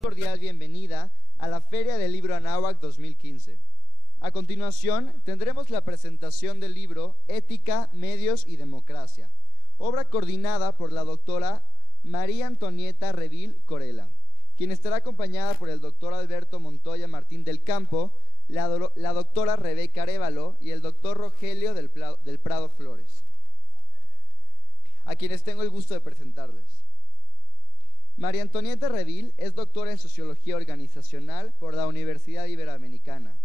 Cordial bienvenida a la Feria del Libro Anáhuac 2015. A continuación, tendremos la presentación del libro Ética, Medios y Democracia, obra coordinada por la doctora María Antonieta Revil Corella, quien estará acompañada por el doctor Alberto Montoya Martín del Campo, la doctora Rebeca Arévalo y el doctor Rogelio del Prado Flores, a quienes tengo el gusto de presentarles. María Antonieta Revil es doctora en Sociología Organizacional por la Universidad Iberoamericana,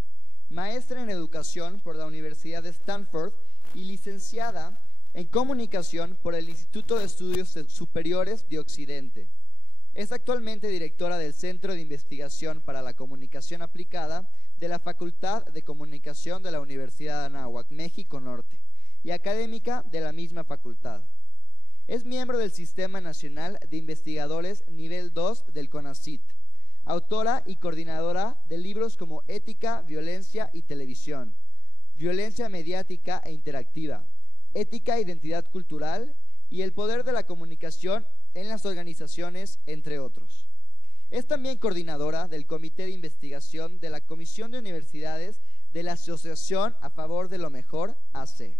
maestra en Educación por la Universidad de Stanford y licenciada en Comunicación por el Instituto de Estudios Superiores de Occidente. Es actualmente directora del Centro de Investigación para la Comunicación Aplicada de la Facultad de Comunicación de la Universidad de Anáhuac, México Norte, y académica de la misma facultad. Es miembro del Sistema Nacional de Investigadores Nivel 2 del CONACYT, autora y coordinadora de libros como Ética, Violencia y Televisión, Violencia Mediática e Interactiva, Ética e Identidad Cultural y El Poder de la Comunicación en las Organizaciones, entre otros. Es también coordinadora del Comité de Investigación de la Comisión de Universidades de la Asociación a Favor de lo Mejor, AC.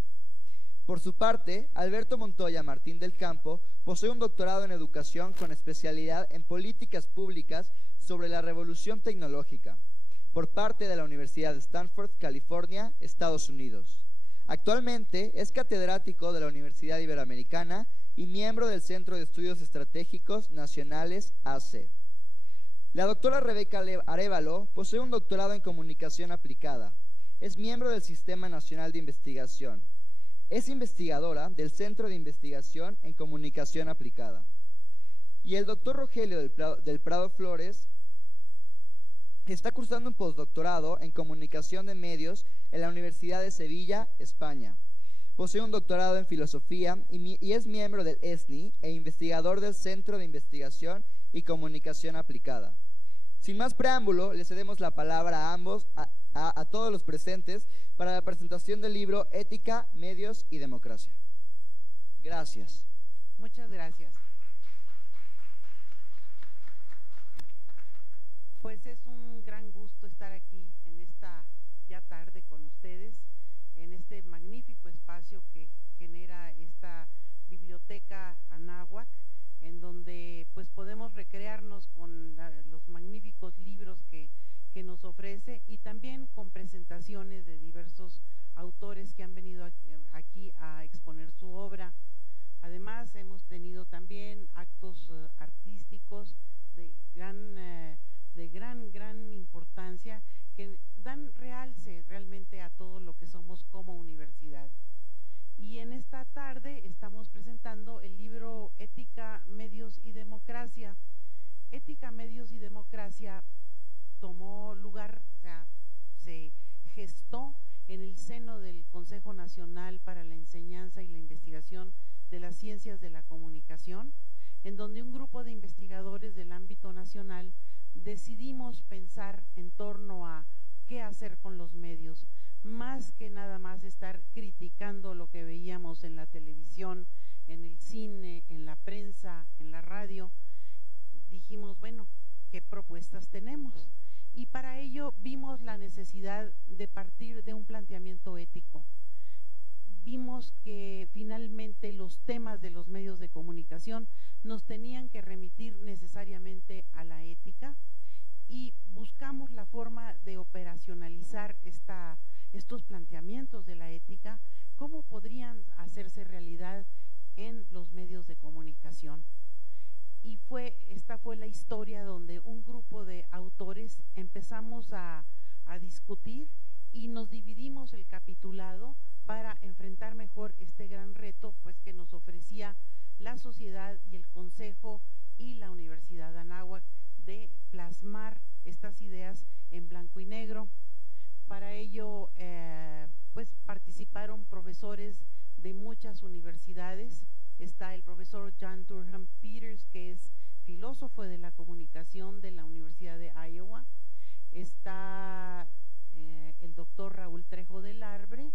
Por su parte, Alberto Montoya Martín del Campo posee un doctorado en Educación con especialidad en Políticas Públicas sobre la Revolución Tecnológica, por parte de la Universidad de Stanford, California, Estados Unidos. Actualmente es catedrático de la Universidad Iberoamericana y miembro del Centro de Estudios Estratégicos Nacionales, AC. La doctora Rebeca Arévalo posee un doctorado en Comunicación Aplicada. Es miembro del Sistema Nacional de Investigación. Es investigadora del Centro de Investigación en Comunicación Aplicada. Y el doctor Rogelio del Prado Flores está cursando un postdoctorado en Comunicación de Medios en la Universidad de Sevilla, España. Posee un doctorado en Filosofía y es miembro del ESNI e investigador del Centro de Investigación y Comunicación Aplicada. Sin más preámbulo, le cedemos la palabra a ambos, a todos los presentes, para la presentación del libro Ética, Medios y Democracia. Gracias. Muchas gracias. Pues es un gran gusto estar aquí en esta ya tarde con ustedes, en este magnífico espacio que genera esta biblioteca Anáhuac, en donde pues podemos recrearnos con los magníficos libros que nos ofrece y también con presentaciones de diversos autores que han venido aquí a exponer su obra. Además hemos tenido también actos artísticos de gran importancia que dan realce realmente a todo lo que somos como universidad. Y en esta tarde estamos presentando el libro Ética, Medios y Democracia. Ética, Medios y Democracia tomó lugar, o sea, se gestó en el seno del Consejo Nacional para la Enseñanza y la Investigación de las Ciencias de la Comunicación, en donde un grupo de investigadores del ámbito nacional decidimos pensar en torno a qué hacer con los medios, más que nada más estar criticando lo que veíamos en la televisión, en el cine, en la prensa, en la radio. Dijimos, bueno, ¿qué propuestas tenemos? Y para ello vimos la necesidad de partir de un planteamiento ético. Vimos que finalmente los temas de los medios de comunicación nos tenían que remitir necesariamente a la ética y buscamos la forma de operacionalizar estos planteamientos de la ética, cómo podrían hacerse realidad en los medios de comunicación. Y esta fue la historia donde un grupo de autores empezamos a discutir y nos dividimos el capitulado para enfrentar mejor este gran reto pues que nos ofrecía la sociedad y el Consejo y la Universidad de Anáhuac de plasmar estas ideas en blanco y negro. Para ello pues participaron profesores de muchas universidades. Está el profesor John Durham Peters, que es filósofo de la comunicación de la Universidad de Iowa. Está el doctor Raúl Trejo del Arbre,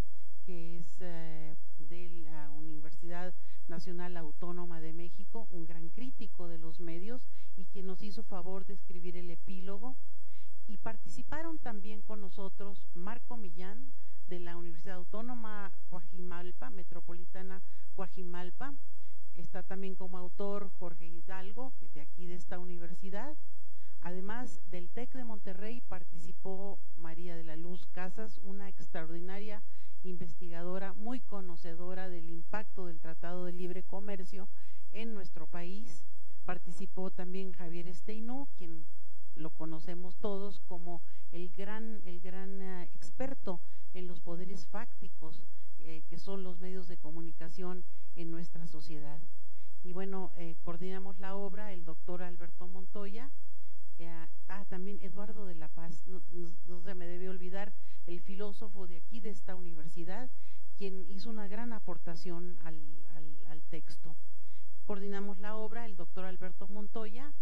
que es de la Universidad Nacional Autónoma de México, un gran crítico de los medios y quien nos hizo favor de escribir el epílogo. Y participaron también con nosotros Marco Millán, de la Universidad Autónoma Coajimalpa, Metropolitana Coajimalpa. Está también como autor Jorge Hidalgo, de aquí de esta universidad. Además del TEC de Monterrey participó María de la Luz Casas, una extraordinaria investigadora muy conocedora del impacto del Tratado de Libre Comercio en nuestro país. Participó también Javier Steinú, quien lo conocemos todos como el gran experto en los poderes fácticos que son los medios de comunicación en nuestra sociedad. Y bueno, coordinamos la obra el doctor Alberto Montoya, también Eduardo de la Paz, no se me debe olvidar, el filósofo de aquí de esta universidad, quien hizo una gran aportación al texto. Coordinamos la obra el doctor Alberto Montoya,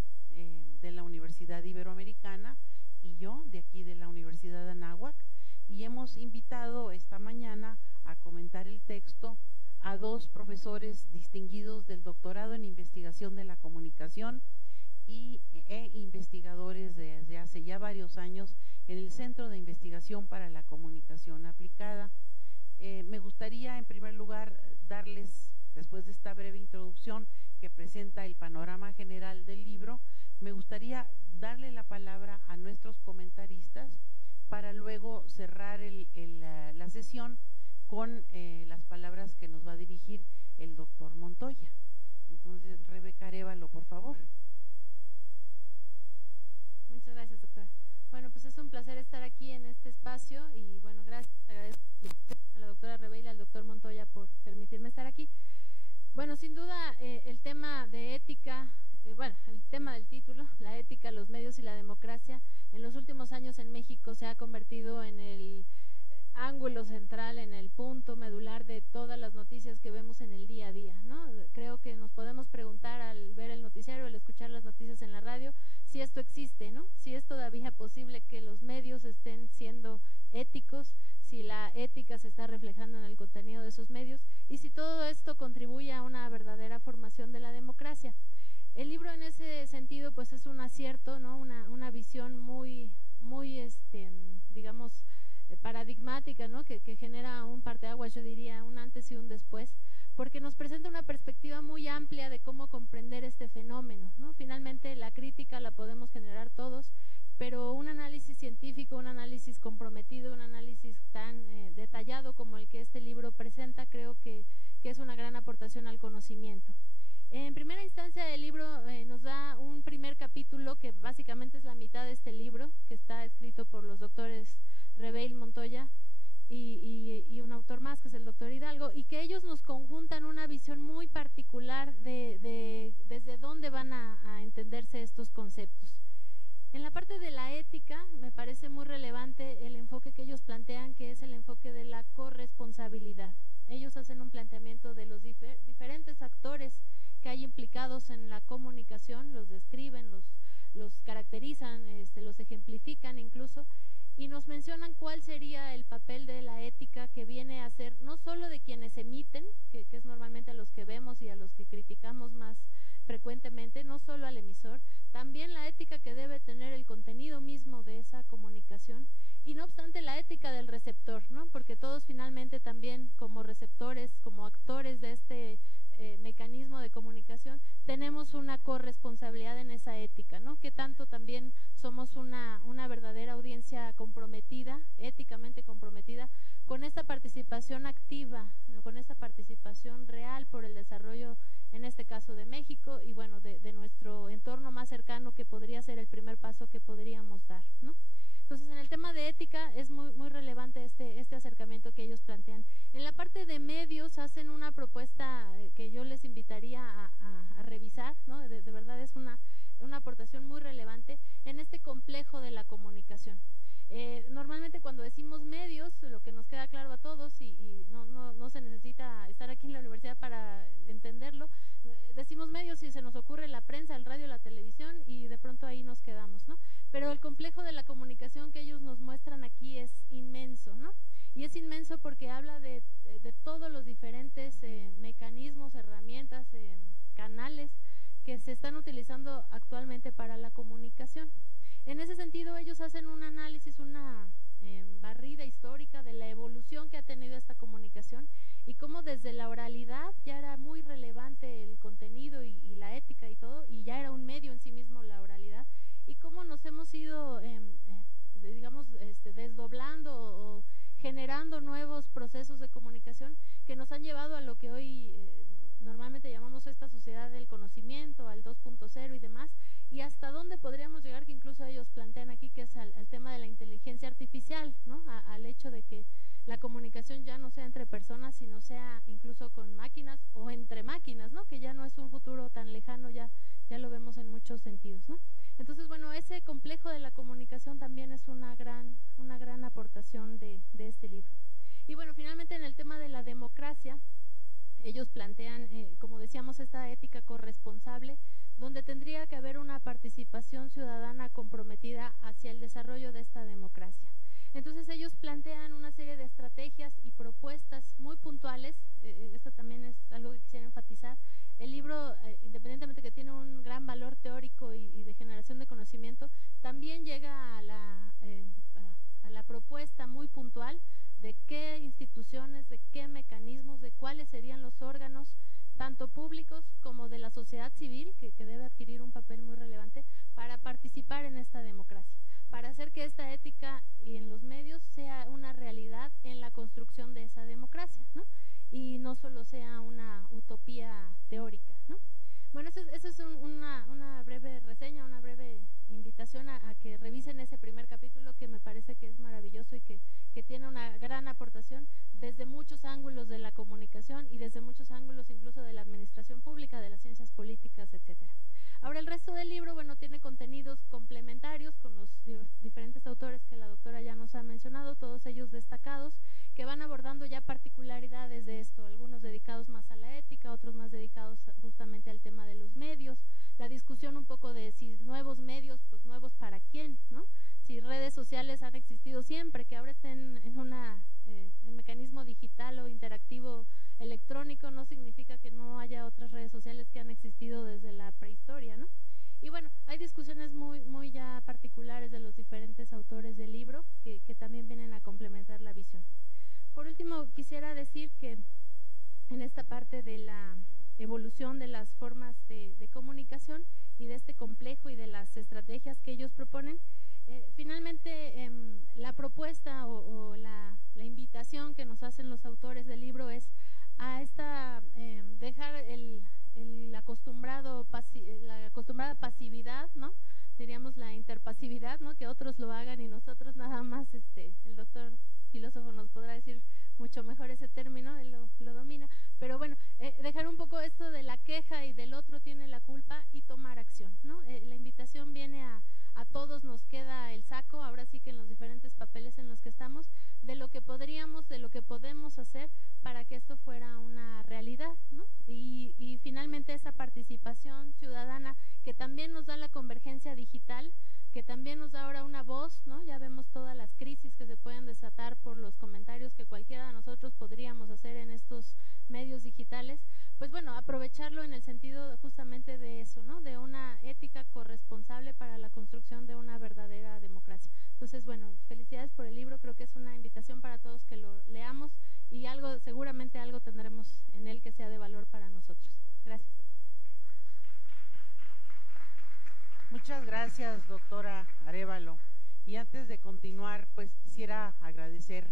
de la Universidad Iberoamericana, y yo de aquí de la Universidad de Anáhuac, y hemos invitado esta mañana a comentar el texto a dos profesores distinguidos del doctorado en investigación de la comunicación e investigadores desde hace ya varios años en el Centro de Investigación para la Comunicación Aplicada. Me gustaría en primer lugar darles, después de esta breve introducción que presenta el panorama general del libro, me gustaría darle la palabra a nuestros comentaristas para luego cerrar la sesión con las palabras que nos va a dirigir el doctor Montoya. Entonces, Rebeca Arévalo, por favor. Muchas gracias, doctora. Bueno, pues es un placer estar aquí en este espacio y bueno, gracias, agradezco a la doctora Rebel y al doctor Montoya por permitirme estar aquí. Bueno, sin duda el tema de ética, el tema del título, la ética, los medios y la democracia, en los últimos años en México se ha convertido en el ángulo central, en el punto medular de todas las noticias que vemos en el día a día, ¿no? Creo que nos podemos preguntar al ver el noticiario, al escuchar las noticias en la radio, si esto existe, ¿no? Si es todavía posible que los medios estén siendo éticos, si la ética se está reflejando en el contenido de esos medios y si todo esto contribuye a una verdadera formación de la democracia. El libro en ese sentido pues es un acierto, ¿no? Una visión muy digamos, paradigmática, ¿no? Que genera un parteaguas, yo diría, un antes y un después, porque nos presenta una perspectiva muy amplia de cómo comprender este fenómeno, ¿no? Finalmente la crítica la podemos generar todos, pero un análisis científico, un análisis comprometido, un análisis tan detallado como el que este libro presenta, creo que es una gran aportación al conocimiento. En primera instancia el libro nos da un primer capítulo que básicamente es la mitad de este libro, que está escrito por los doctores Rebel, Montoya y un autor más que es el doctor Hidalgo, y que ellos nos conjuntan una visión muy particular de desde dónde van a entenderse estos conceptos. En la parte de la ética me parece muy relevante el enfoque que ellos plantean, que es el enfoque de la corresponsabilidad. Ellos hacen un planteamiento de los diferentes actores que hay implicados en la comunicación, los describen, los caracterizan, los ejemplifican incluso, y nos mencionan cuál sería el papel de la ética que viene a ser no solo de quienes emiten, que es normalmente a los que vemos y a los que criticamos más frecuentemente, no solo al emisor, también la ética que debe tener el contenido mismo de esa comunicación, y no obstante la ética del receptor, ¿no? Porque todos finalmente también como receptores, como actores de este mecanismo de comunicación, tenemos una corresponsabilidad en esa ética, ¿no? Que tanto también somos una verdadera audiencia comprometida, éticamente comprometida, con esta participación activa, ¿no? Con esta participación real por el desarrollo, en este caso de México, y bueno, de nuestro entorno más cercano, que podría ser el primer paso que podríamos dar, ¿no? Entonces, en el tema de ética es muy relevante este acercamiento que ellos plantean. En la parte de medios hacen una propuesta que yo les invitaría a revisar, ¿no? De verdad es una aportación muy relevante en este complejo de la comunicación. Normalmente cuando decimos medios, lo que nos queda claro a todos, y no se necesita estar aquí en la universidad para entenderlo, decimos medios y se nos ocurre la prensa, el radio, la televisión, y de pronto ahí nos quedamos, ¿no? Pero el complejo de la comunicación que ellos nos muestran aquí es inmenso, ¿no? y es inmenso porque habla de todos los diferentes mecanismos, herramientas, canales que se están utilizando actualmente para la comunicación. En ese sentido, ellos hacen un análisis, una barrida histórica de la evolución que ha tenido esta comunicación y cómo desde la oralidad ya era muy relevante el contenido y la ética y todo, y ya era un medio en sí mismo la oralidad, y cómo nos hemos ido, digamos, desdoblando o generando nuevos procesos de comunicación que nos han llevado a lo que hoy normalmente llamamos esta sociedad del conocimiento, al 2.0 y demás, y hasta dónde podríamos llegar, que incluso ellos plantean aquí, que es al tema de la inteligencia artificial, ¿no? Al hecho de que la comunicación ya no sea entre personas, sino sea incluso con máquinas o entre máquinas, ¿no? Que ya no es un futuro tan lejano, ya lo vemos en muchos sentidos, ¿no? Entonces, bueno, ese complejo de la comunicación también es una gran aportación de este libro. Y bueno, finalmente en el tema de la democracia, ellos plantean, como decíamos, esta ética corresponsable, donde tendría que haber una participación ciudadana comprometida hacia el desarrollo de esta democracia. Entonces ellos plantean una serie de estrategias y propuestas muy puntuales, esto también es algo que quisiera enfatizar. El libro, independientemente que tiene un gran valor teórico y de generación de conocimiento, también llega a la propuesta muy puntual de qué instituciones, de qué mecanismos, de cuáles serían los órganos, tanto públicos como de la sociedad civil, que debe adquirir un papel muy relevante para participar en esta democracia, para hacer que esta ética y en los medios sea una realidad en la construcción de esa democracia, ¿no? Y no solo sea una utopía teórica, ¿no? Bueno, eso es una breve reseña, una breve invitación a que revisen ese primer capítulo, que me parece que es maravilloso y que tiene una gran aportación desde muchos ángulos de la comunicación y desde muchos ángulos incluso de la administración pública, de las ciencias políticas, etcétera. Ahora el resto del libro, bueno, tiene contenidos complementarios con los diferentes autores que la doctora ya nos ha mencionado, todos ellos destacados, que van abordando ya particularidades de esto, algunos dedicados más a la ética, otros más dedicados justamente al tema de los medios, la discusión un poco de si nuevos medios, pues nuevos para quién, ¿no? Si redes sociales han existido siempre, que ahora estén en un mecanismo digital o interactivo electrónico, no significa que no haya otras redes sociales que han existido desde la prehistoria, ¿no? Y bueno, hay discusiones muy ya particulares de los diferentes autores del libro que también vienen a complementar la visión. Por último, quisiera decir que en esta parte de la evolución de las formas de comunicación y de este complejo y de las estrategias que ellos proponen, finalmente la propuesta o la invitación que nos hacen los autores del libro es a dejar la acostumbrada pasividad, ¿no? Diríamos la interpasividad, ¿no? Que otros lo hagan y nosotros nada más, el doctor filósofo nos podrá decir mucho mejor ese término, él lo domina, pero bueno, dejar un poco esto de la queja y del otro tiene la culpa y tomar acción, ¿no? La invitación viene a todos nos queda el saco, ahora sí que en los diferentes papeles en los que estamos, de lo que podemos hacer para que esto fuera una realidad, ¿no? Y finalmente esa participación ciudadana que también nos da la convergencia digital, que también nos da ahora una voz, ¿no? Ya vemos todas las crisis que se pueden desatar por los comentarios que cualquiera de nosotros podríamos hacer en estos medios digitales, pues bueno, aprovecharlo en el sentido justamente de eso, ¿no? De una ética corresponsable para la construcción de una verdadera democracia. Entonces, bueno, felicidades por el libro, creo que es una invitación para todos que lo leamos y seguramente algo tendremos en él que sea de valor para nosotros. Gracias. Muchas gracias, doctora Arévalo. Y antes de continuar, pues quisiera agradecer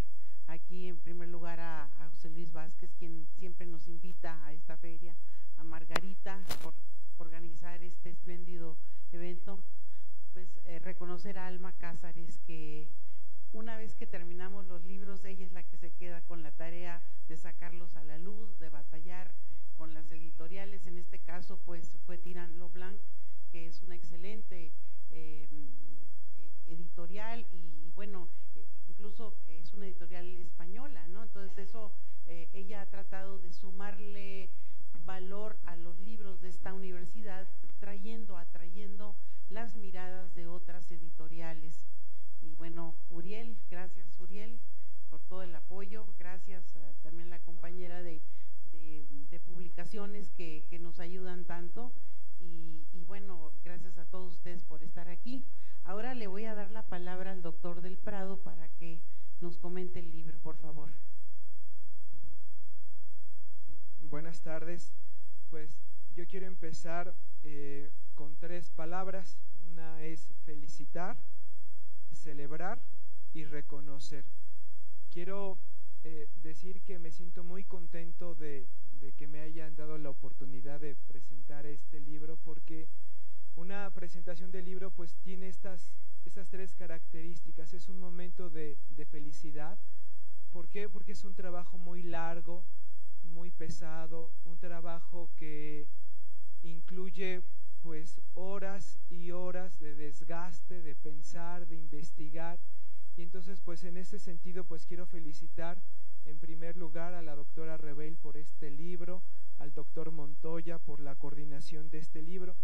aquí en primer lugar a José Luis Vázquez, quien siempre nos invita a esta feria, a Margarita por organizar este espléndido evento, pues reconocer a Alma Cázares, que una vez que terminamos los libros, ella es la que se queda con la tarea de sacarlos a la luz, de batallar con las editoriales. En este caso pues fue Tirant Lo Blanc, que es una excelente editorial y bueno, incluso es una editorial española, ¿no? Entonces eso, ella ha tratado de sumarle valor a los libros de esta universidad, atrayendo las miradas de otras editoriales. Y bueno, Uriel, gracias Uriel, por todo el apoyo. Gracias también a la compañera de publicaciones que nos ayudan tanto. Y bueno, gracias a todos ustedes por estar aquí. Ahora le voy a dar la palabra al doctor del Prado para que nos comente el libro, por favor. Buenas tardes. Pues yo quiero empezar con 3 palabras. Una es felicitar, celebrar y reconocer. Quiero decir que me siento muy contento de que me hayan dado la oportunidad de presentar este libro, porque una presentación del libro pues tiene estas 3 características. Es un momento de felicidad. ¿Por qué? Porque es un trabajo muy largo, muy pesado, un trabajo que incluye pues horas y horas de desgaste, de pensar, de investigar. Y entonces pues en ese sentido pues quiero felicitar en primer lugar a la doctora Rebel por este libro, al doctor Montoya por la coordinación de este libro.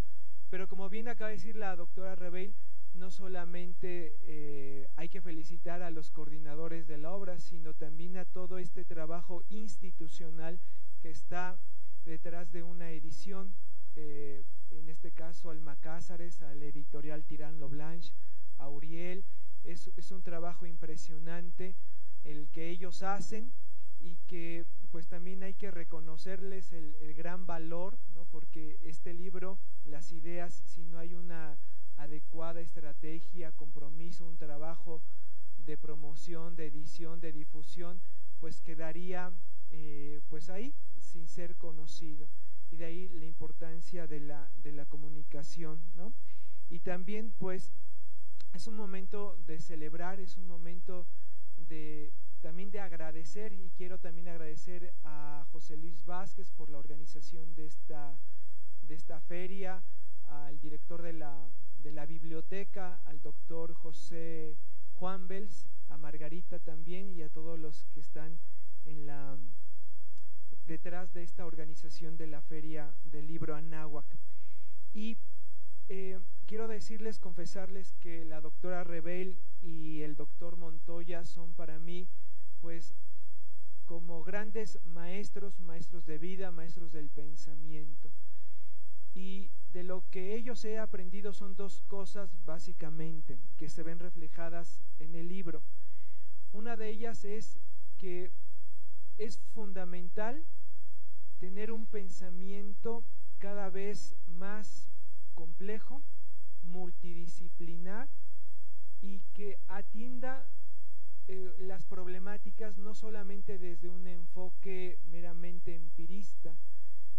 Pero como bien acaba de decir la doctora Rebel, no solamente hay que felicitar a los coordinadores de la obra, sino también a todo este trabajo institucional que está detrás de una edición, en este caso al Macázares, al editorial Tirán Loblanche, a Uriel. Es un trabajo impresionante el que ellos hacen, y que pues también hay que reconocerles el gran valor, ¿no? Porque este libro, las ideas, si no hay una adecuada estrategia, compromiso, un trabajo de promoción, de edición, de difusión, pues quedaría pues ahí sin ser conocido. Y de ahí la importancia de la comunicación, ¿no? Y también pues es un momento de celebrar, es un momento también de agradecer, y quiero también agradecer a José Luis Vázquez por la organización de esta feria, al director de la biblioteca, al doctor José Juan Bels, a Margarita también, y a todos los que están detrás de esta organización de la Feria del Libro Anáhuac. Y quiero decirles, confesarles que la doctora Rebel y el doctor Montoya son para mí pues como grandes maestros de vida, maestros del pensamiento. Y de lo que ellos he aprendido son 2 cosas básicamente que se ven reflejadas en el libro. Una de ellas es que es fundamental tener un pensamiento cada vez más complejo, multidisciplinar, y que atienda las problemáticas no solamente desde un enfoque meramente empirista,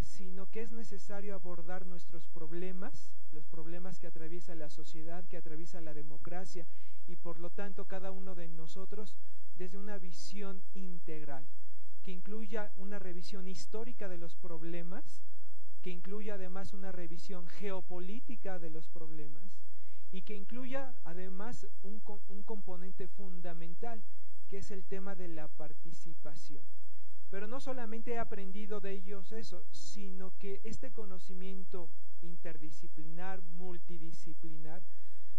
sino que es necesario abordar nuestros problemas, los problemas que atraviesa la sociedad, que atraviesa la democracia, y por lo tanto cada uno de nosotros desde una visión integral, que incluya una revisión histórica de los problemas, que incluya además una revisión geopolítica de los problemas, y que incluya además un componente fundamental, que es el tema de la participación. Pero no solamente he aprendido de ellos eso, sino que este conocimiento interdisciplinar, multidisciplinar,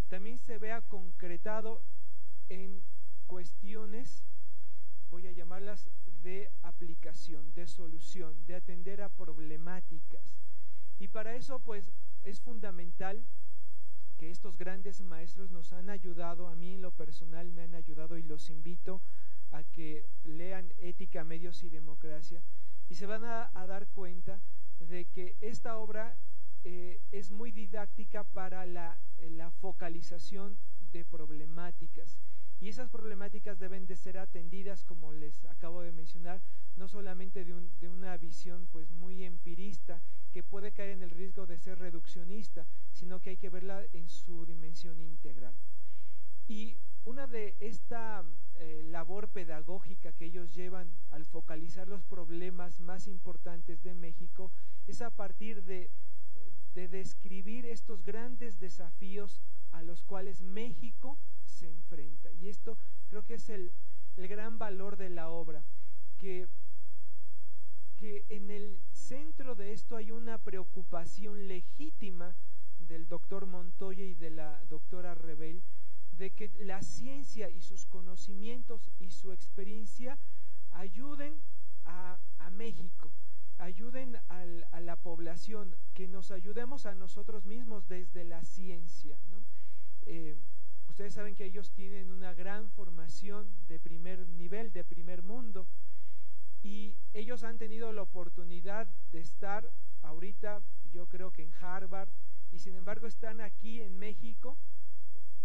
también se vea concretado en cuestiones, voy a llamarlas de aplicación, de solución, de atender a problemáticas. Y para eso pues es fundamental que estos grandes maestros nos han ayudado. A mí en lo personal me han ayudado, y los invito a que lean Ética, Medios y Democracia, y se van a dar cuenta de que esta obra es muy didáctica para la focalización de problemáticas, y esas problemáticas deben de ser atendidas, como les acabo de mencionar, no solamente de una visión pues muy empirista, que puede caer en el riesgo de ser reduccionista, sino que hay que verla en su dimensión integral. Y una de esta labor pedagógica que ellos llevan al focalizar los problemas más importantes de México es a partir de describir estos grandes desafíos a los cuales México se enfrenta. Y esto creo que es el gran valor de la obra, que en el centro de esto hay una preocupación legítima del doctor Montoya y de la doctora Rebel, de que que la ciencia y sus conocimientos y su experiencia ayuden a México, ayuden a la población, que nos ayudemos a nosotros mismos desde la ciencia, ¿no? Ustedes saben que ellos tienen una gran formación de primer nivel, de primer mundo, y ellos han tenido la oportunidad de estar ahorita, yo creo que en Harvard, y sin embargo están aquí en México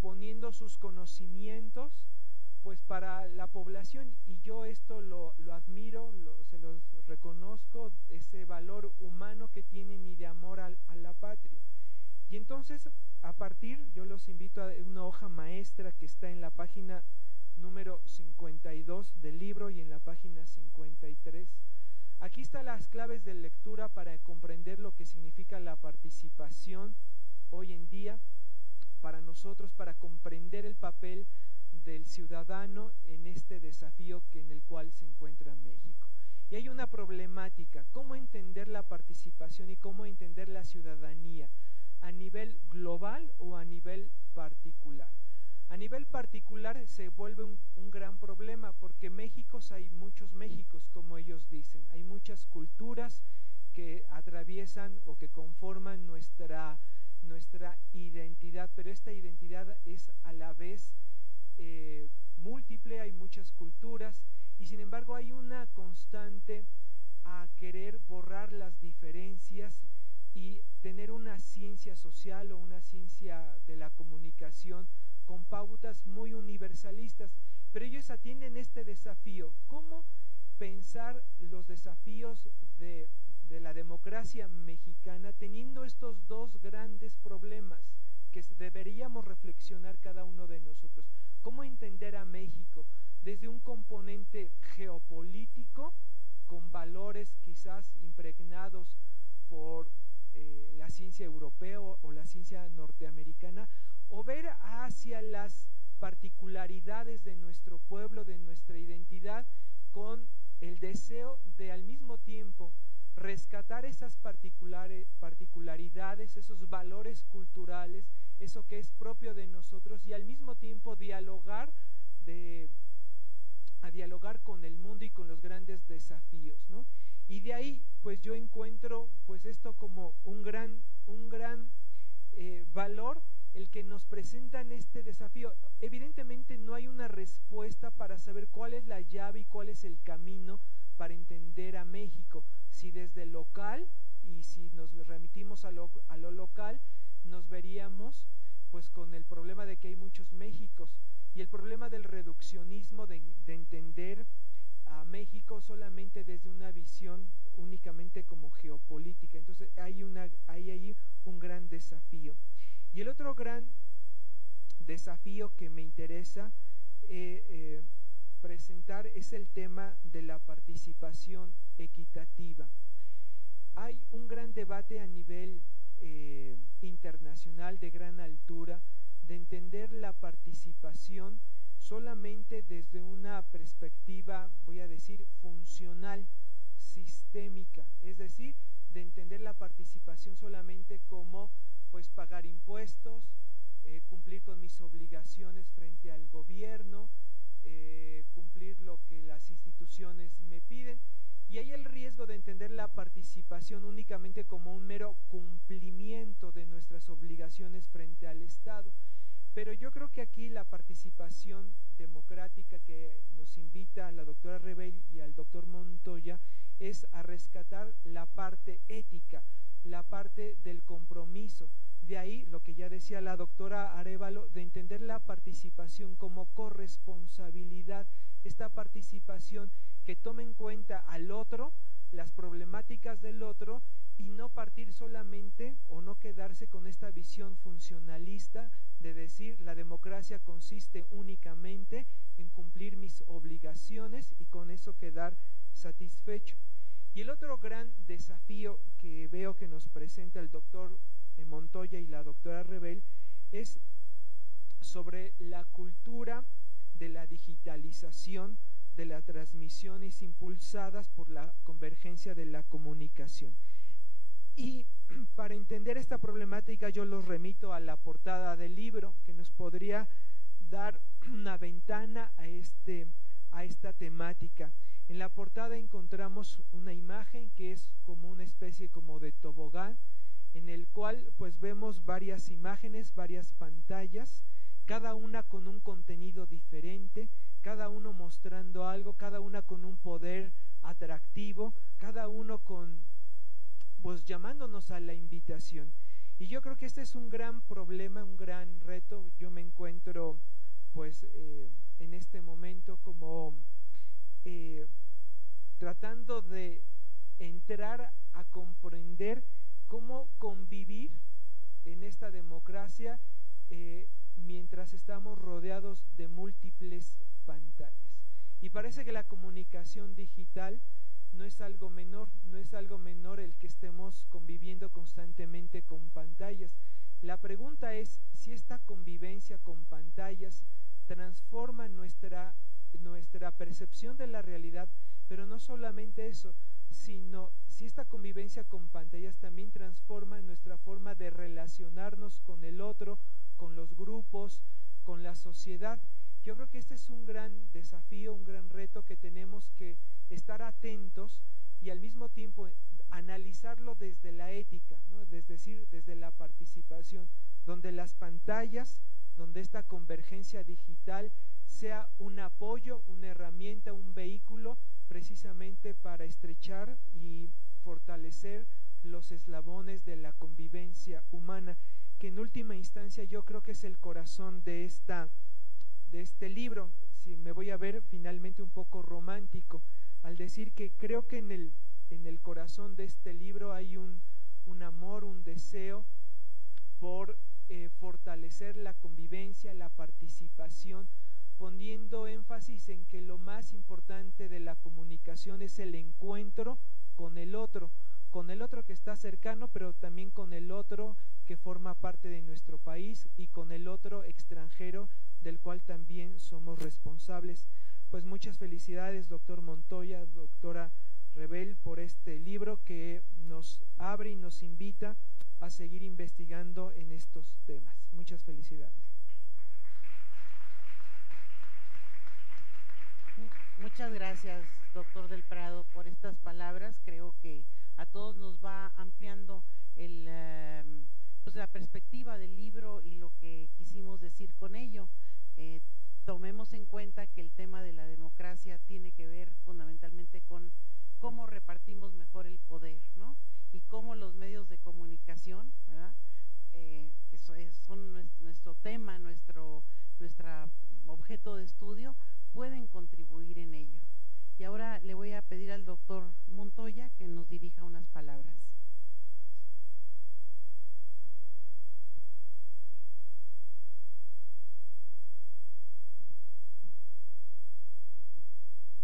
poniendo sus conocimientos pues para la población, y yo esto lo admiro, se los reconozco, ese valor humano que tienen y de amor a la patria. Y entonces, a partir, yo los invito a una hoja maestra que está en la página número 52 del libro y en la página 53. Aquí están las claves de lectura para comprender lo que significa la participación hoy en día para nosotros, para comprender el papel del ciudadano en este desafío en el cual se encuentra México. Y hay una problemática: cómo entender la participación y cómo entender la ciudadanía, a nivel global o a nivel particular. A nivel particular se vuelve un gran problema, porque Méxicos, hay muchos Méxicos, como ellos dicen, hay muchas culturas que atraviesan o que conforman nuestra identidad, pero esta identidad es a la vez múltiple, hay muchas culturas, y sin embargo hay una constante a querer borrar las diferencias y tener una ciencia social o una ciencia de la comunicación con pautas muy universalistas. Pero ellos atienden este desafío: cómo pensar los desafíos de la democracia mexicana teniendo estos dos grandes problemas que deberíamos reflexionar cada uno de nosotros. Cómo entender a México desde un componente geopolítico, con valores quizás impregnados por la ciencia europea o la ciencia norteamericana, o ver hacia las particularidades de nuestro pueblo, de nuestra identidad, con el deseo de al mismo tiempo rescatar esas particularidades, esos valores culturales, eso que es propio de nosotros, y al mismo tiempo dialogar con el mundo y con los grandes desafíos, ¿no? Y de ahí pues yo encuentro pues esto como un gran valor, el que nos presentan este desafío. Evidentemente no hay una respuesta para saber cuál es la llave y cuál es el camino para entender a México. Si desde local, y si nos remitimos a lo local, nos veríamos pues con el problema de que hay muchos Méxicos, y el problema del reduccionismo, de entender a México solamente desde una visión únicamente como geopolítica. Entonces hay ahí un gran desafío. Y el otro gran desafío que me interesa presentar es el tema de la participación equitativa. Hay un gran debate a nivel internacional de gran altura de entender la participación solamente desde una perspectiva, voy a decir, funcional, sistémica, es decir, de entender la participación solamente como pues pagar impuestos, cumplir con mis obligaciones frente al gobierno, cumplir lo que las instituciones me piden, y hay el riesgo de entender la participación únicamente como un mero cumplimiento de nuestras obligaciones frente al Estado. Pero yo creo que aquí la participación democrática que nos invita la doctora Rebel y al doctor Montoya es a rescatar la parte ética, la parte del compromiso. De ahí lo que ya decía la doctora Arévalo, de entender la participación como corresponsabilidad, esta participación que tome en cuenta al otro, las problemáticas del otro, y no partir solamente o no quedarse con esta visión funcionalista de decir la democracia consiste únicamente en cumplir mis obligaciones y con eso quedar satisfecho. Y el otro gran desafío que veo que nos presenta el doctor Montoya y la doctora Rebel es sobre la cultura de la digitalización de las transmisiones impulsadas por la convergencia de la comunicación. Y para entender esta problemática yo los remito a la portada del libro, que nos podría dar una ventana a esta temática. En la portada encontramos una imagen que es como una especie como de tobogán, en el cual pues vemos varias imágenes, varias pantallas, cada una con un contenido diferente, cada uno mostrando algo, cada una con un poder atractivo, cada uno pues llamándonos a la invitación. Y yo creo que este es un gran problema, un gran reto. Yo me encuentro pues en este momento como tratando de entrar a comprender cómo convivir en esta democracia mientras estamos rodeados de múltiples pantallas. Y parece que la comunicación digital no es algo menor, no es algo menor el que estemos conviviendo constantemente con pantallas. La pregunta es si esta convivencia con pantallas transforma nuestra percepción de la realidad, pero no solamente eso, sino si esta convivencia con pantallas también transforma nuestra forma de relacionarnos con el otro, con los grupos, con la sociedad. Yo creo que este es un gran desafío, un gran reto que tenemos que estar atentos y al mismo tiempo analizarlo desde la ética, ¿no? Es decir, desde la participación, donde las pantallas, donde esta convergencia digital sea un apoyo, una herramienta, un vehículo precisamente para estrechar y fortalecer los eslabones de la convivencia humana, que en última instancia yo creo que es el corazón de este libro. Si me voy a ver finalmente un poco romántico al decir que creo que en el corazón de este libro hay un amor, un deseo por fortalecer la convivencia, la participación, poniendo énfasis en que lo más importante de la comunicación es el encuentro con el otro que está cercano, pero también con el otro que forma parte de nuestro país y con el otro extranjero del cual también somos responsables. Pues muchas felicidades, doctor Montoya, doctora Rebel, por este libro que nos abre y nos invita a seguir investigando en estos temas. Muchas felicidades. Muchas gracias, doctor del Prado, por estas palabras. Creo que a todos nos va ampliando pues la perspectiva del libro y lo que quisimos decir con ello. Tomemos en cuenta que el tema de la democracia tiene que ver fundamentalmente con cómo repartimos mejor el poder, ¿no? Y cómo los medios de comunicación, ¿verdad? Que son nuestro tema, nuestro objeto de estudio, pueden contribuir en ello. Y ahora le voy a pedir al doctor Montoya que nos dirija unas palabras.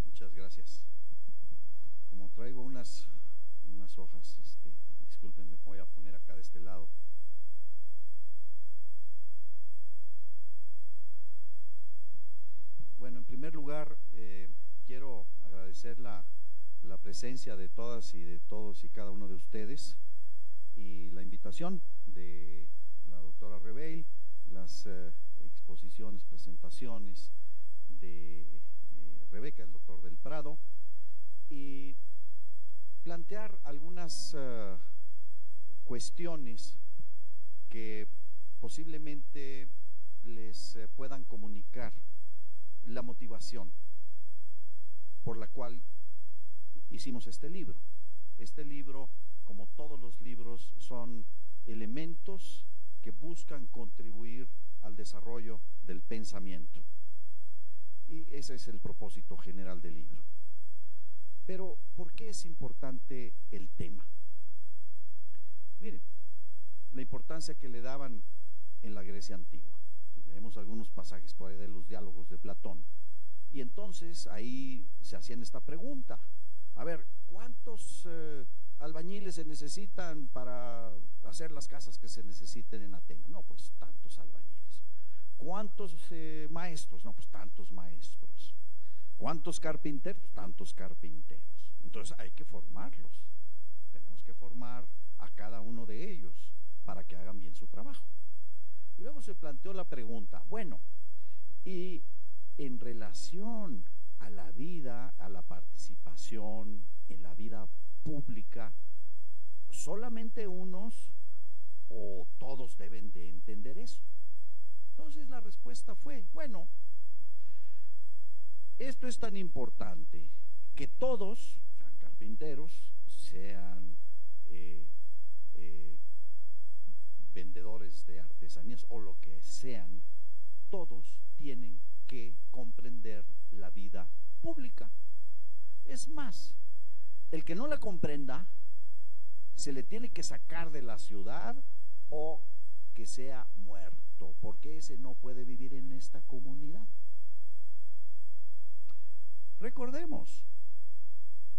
Muchas gracias. Como traigo unas hojas, discúlpenme, voy a poner acá de este lado. Bueno, en primer lugar, quiero agradecer la presencia de todas y de todos y cada uno de ustedes y la invitación de la doctora Rebel, las exposiciones, presentaciones de Rebeca, el doctor del Prado, y plantear algunas cuestiones que posiblemente les puedan comunicar la motivación por la cual hicimos este libro. Este libro, como todos los libros, son elementos que buscan contribuir al desarrollo del pensamiento. Y ese es el propósito general del libro. Pero, ¿por qué es importante el tema? Miren, la importancia que le daban en la Grecia antigua. Leemos algunos pasajes por ahí de los diálogos de Platón. Y entonces ahí se hacían esta pregunta: a ver, ¿cuántos albañiles se necesitan para hacer las casas que se necesiten en Atenas? No, pues tantos albañiles. ¿Cuántos maestros? No, pues tantos maestros. ¿Cuántos carpinteros? Tantos carpinteros. Entonces hay que formarlos. Tenemos que formar a cada uno de ellos para que hagan bien su trabajo. Y luego se planteó la pregunta: bueno, relación a la vida, a la participación en la vida pública, solamente unos o todos deben de entender eso. Entonces la respuesta fue, bueno, esto es tan importante que todos, sean carpinteros, sean vendedores de artesanías o lo que sean, todos tienen que comprender la vida pública. Es más, el que no la comprenda se le tiene que sacar de la ciudad o que sea muerto, porque ese no puede vivir en esta comunidad. Recordemos,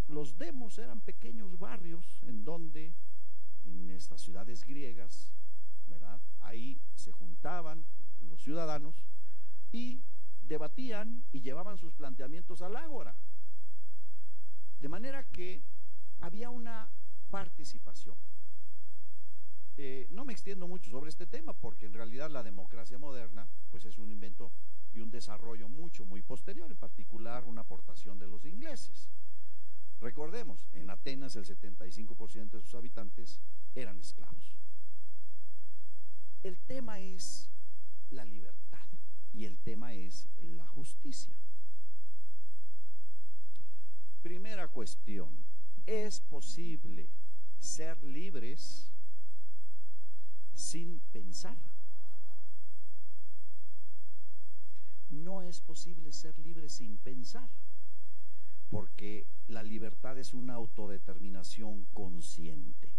los demos eran pequeños barrios en donde, en estas ciudades griegas, ¿verdad? Ahí se juntaban los ciudadanos y debatían y llevaban sus planteamientos al ágora. De manera que había una participación. No me extiendo mucho sobre este tema porque en realidad la democracia moderna pues es un invento y un desarrollo muy posterior, en particular una aportación de los ingleses. Recordemos, en Atenas el 75% de sus habitantes eran esclavos. El tema es la libertad y el tema es la justicia. Primera cuestión, ¿es posible ser libres sin pensar? No es posible ser libre sin pensar, porque la libertad es una autodeterminación consciente.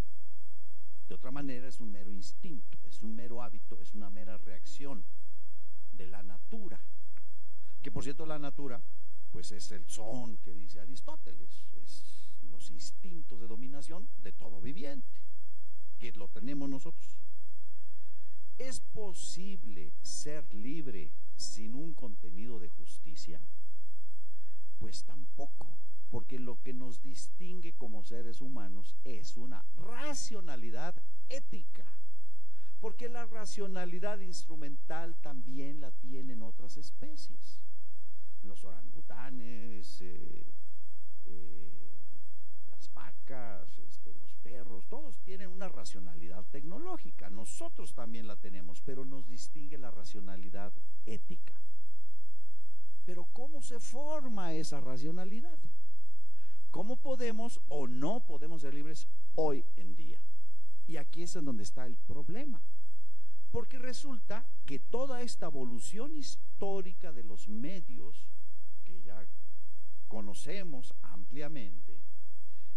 De otra manera es un mero instinto, es un mero hábito, es una mera reacción de la natura, que por cierto la natura pues es el son que dice Aristóteles, es los instintos de dominación de todo viviente, que lo tenemos nosotros. ¿Es posible ser libre sin un contenido de justicia? Pues tampoco, porque lo que nos distingue como seres humanos es una racionalidad ética, porque la racionalidad instrumental también la tienen otras especies, los orangutanes, las vacas, los perros, todos tienen una racionalidad tecnológica, nosotros también la tenemos, pero nos distingue la racionalidad ética. Pero ¿cómo se forma esa racionalidad? ¿Cómo podemos o no podemos ser libres hoy en día? Y aquí es en donde está el problema, porque resulta que toda esta evolución histórica de los medios que ya conocemos ampliamente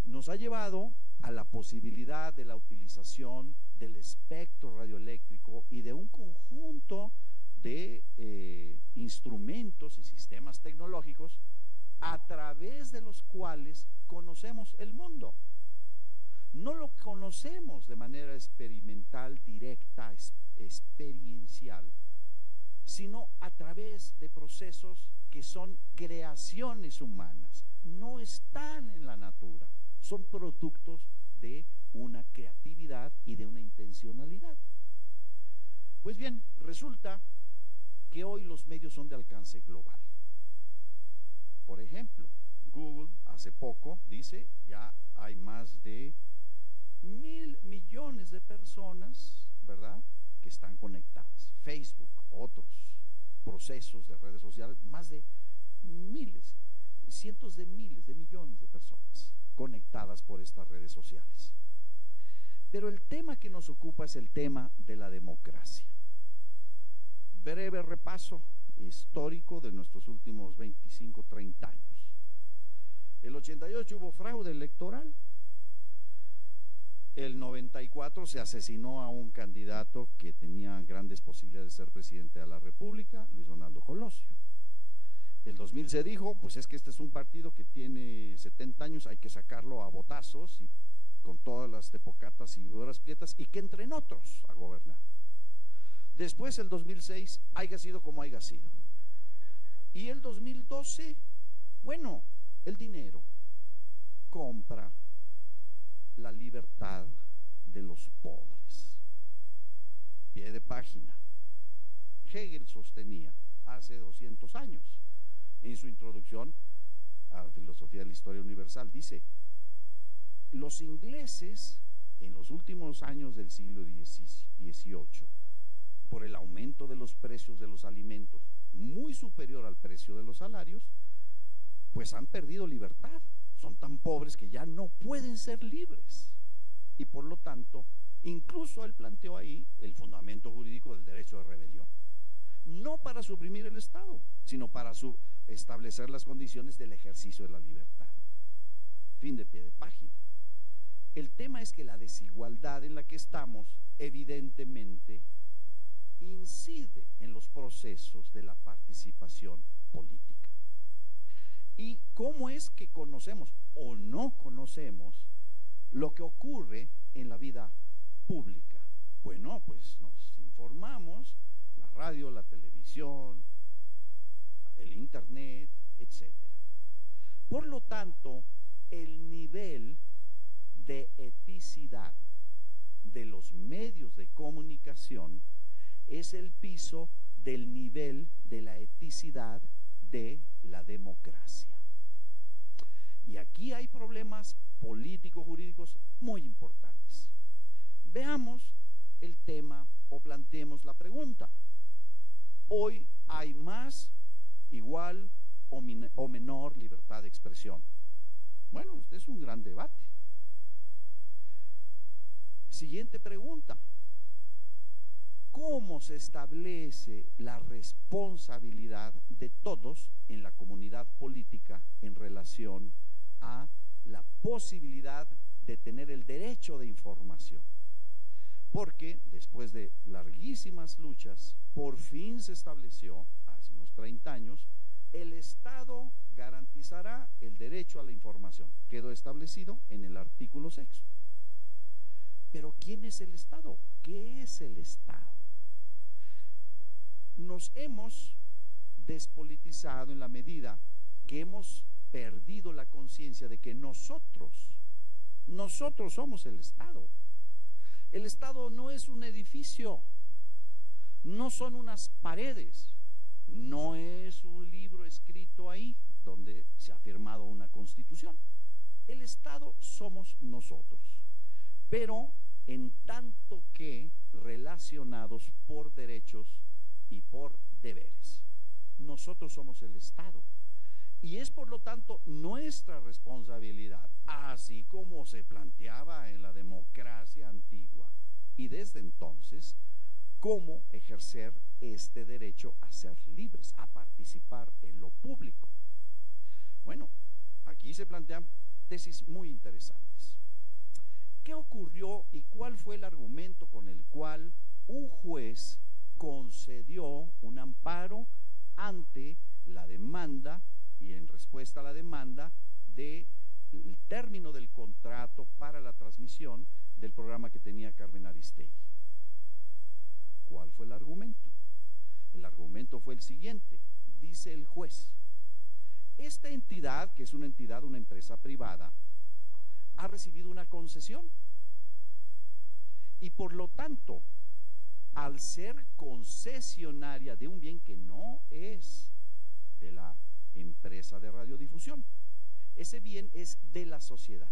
nos ha llevado a la posibilidad de la utilización del espectro radioeléctrico y de un conjunto de instrumentos y sistemas tecnológicos a través de los cuales conocemos el mundo. No lo conocemos de manera experimental, directa, experiencial, sino a través de procesos que son creaciones humanas, no están en la natura, son productos de una creatividad y de una intencionalidad. Pues bien, resulta que hoy los medios son de alcance global. Por ejemplo, Google hace poco dice ya hay más de 1.000 millones de personas, ¿verdad?, que están conectadas. Facebook, otros procesos de redes sociales, más de miles, cientos de miles de millones de personas conectadas por estas redes sociales. Pero el tema que nos ocupa es el tema de la democracia. Breve repaso histórico de nuestros últimos 25, 30 años. El 88 hubo fraude electoral. El 94 se asesinó a un candidato que tenía grandes posibilidades de ser presidente de la República, Luis Donaldo Colosio. El 2000 se dijo, pues es que este es un partido que tiene 70 años, hay que sacarlo a botazos y con todas las tepocatas y horas prietas y que entren otros a gobernar. Después el 2006, haya sido como haya sido. Y el 2012, bueno, el dinero compra la libertad de los pobres. Pie de página. Hegel sostenía hace 200 años en su introducción a la filosofía de la historia universal. Dice, los ingleses en los últimos años del siglo XVIII, por el aumento de los precios de los alimentos, muy superior al precio de los salarios, pues han perdido libertad. Son tan pobres que ya no pueden ser libres. Y por lo tanto, incluso él planteó ahí el fundamento jurídico del derecho de rebelión. No para suprimir el Estado, sino para establecer las condiciones del ejercicio de la libertad. Fin de pie de página. El tema es que la desigualdad en la que estamos evidentemente incide en los procesos de la participación política. ¿Y cómo es que conocemos o no conocemos lo que ocurre en la vida pública? Bueno, pues nos informamos, la radio, la televisión, el internet, etcétera. Por lo tanto, el nivel de eticidad de los medios de comunicación es el piso del nivel de la eticidad de la democracia. Y aquí hay problemas políticos, jurídicos muy importantes. Veamos el tema o planteemos la pregunta. Hoy hay más, igual o menor libertad de expresión. Bueno, este es un gran debate. Siguiente pregunta. ¿Cómo se establece la responsabilidad de todos en la comunidad política en relación a la posibilidad de tener el derecho de información? Porque después de larguísimas luchas, por fin se estableció, hace unos 30 años, el Estado garantizará el derecho a la información. Quedó establecido en el artículo 6. Pero ¿quién es el Estado? ¿Qué es el Estado? Nos hemos despolitizado en la medida que hemos perdido la conciencia de que nosotros somos el Estado. El Estado no es un edificio, no son unas paredes, no es un libro escrito ahí donde se ha firmado una constitución. El Estado somos nosotros, pero en tanto que relacionados por derechos y por deberes. Nosotros somos el Estado. Y es por lo tanto nuestra responsabilidad, así como se planteaba en la democracia antigua y desde entonces, cómo ejercer este derecho a ser libres, a participar en lo público. Bueno, aquí se plantean tesis muy interesantes. ¿Qué ocurrió y cuál fue el argumento con el cual un juez concedió un amparo ante la demanda y en respuesta a la demanda del término del contrato para la transmisión del programa que tenía Carmen Aristegui? ¿Cuál fue el argumento? El argumento fue el siguiente. Dice el juez: esta entidad, que es una entidad, una empresa privada, ha recibido una concesión y por lo tanto, al ser concesionaria de un bien que no es de la empresa de radiodifusión, ese bien es de la sociedad.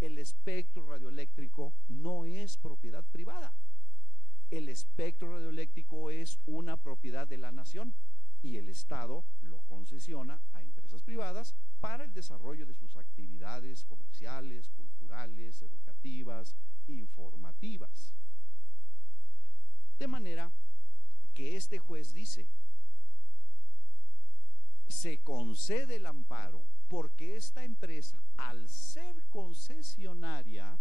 El espectro radioeléctrico no es propiedad privada. El espectro radioeléctrico es una propiedad de la nación y el Estado lo concesiona a empresas privadas para el desarrollo de sus actividades comerciales, culturales, educativas, informativas. De manera que este juez dice: se concede el amparo porque esta empresa, al ser concesionaria,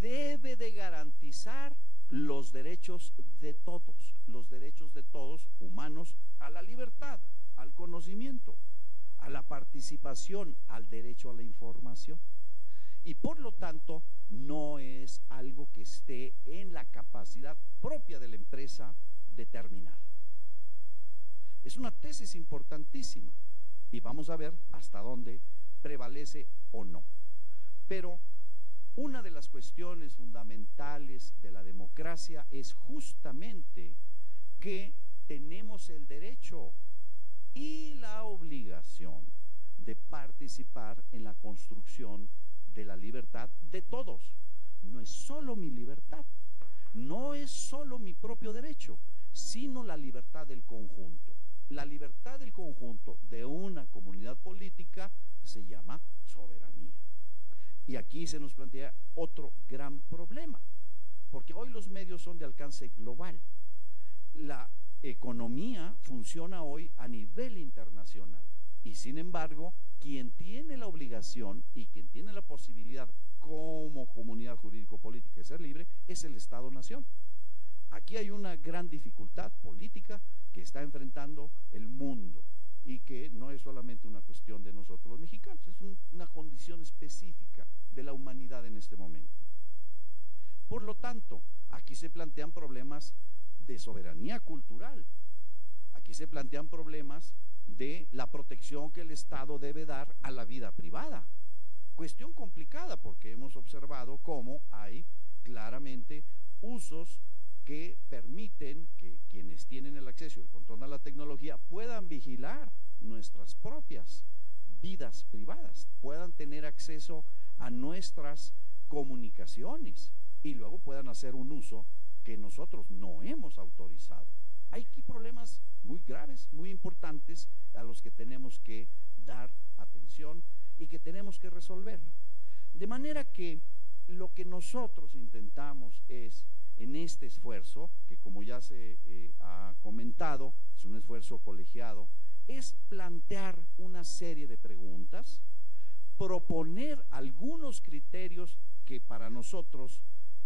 debe de garantizar los derechos de todos humanos, a la libertad, al conocimiento, a la participación, al derecho a la información. Y por lo tanto, no es algo que esté en la capacidad propia de la empresa determinar. Es una tesis importantísima y vamos a ver hasta dónde prevalece o no. Pero una de las cuestiones fundamentales de la democracia es justamente que tenemos el derecho y la obligación de participar en la construcción de la libertad de todos. No es solo mi libertad, no es solo mi propio derecho, sino la libertad del conjunto. La libertad del conjunto de una comunidad política se llama soberanía. Y aquí se nos plantea otro gran problema, porque hoy los medios son de alcance global. La economía funciona hoy a nivel internacional y sin embargo, quien tiene la obligación y quien tiene la posibilidad como comunidad jurídico-política de ser libre es el Estado-Nación. Aquí hay una gran dificultad política que está enfrentando el mundo y que no es solamente una cuestión de nosotros los mexicanos, es una condición específica de la humanidad en este momento. Por lo tanto, aquí se plantean problemas de soberanía cultural, aquí se plantean problemas de la protección que el Estado debe dar a la vida privada. Cuestión complicada porque hemos observado cómo hay claramente usos que permiten que quienes tienen el acceso y el control a la tecnología puedan vigilar nuestras propias vidas privadas, puedan tener acceso a nuestras comunicaciones y luego puedan hacer un uso que nosotros no hemos autorizado. Hay aquí problemas muy graves, muy importantes a los que tenemos que dar atención y que tenemos que resolver. De manera que lo que nosotros intentamos es, en este esfuerzo, que como ya se ha comentado, es un esfuerzo colegiado, es plantear una serie de preguntas, proponer algunos criterios que para nosotros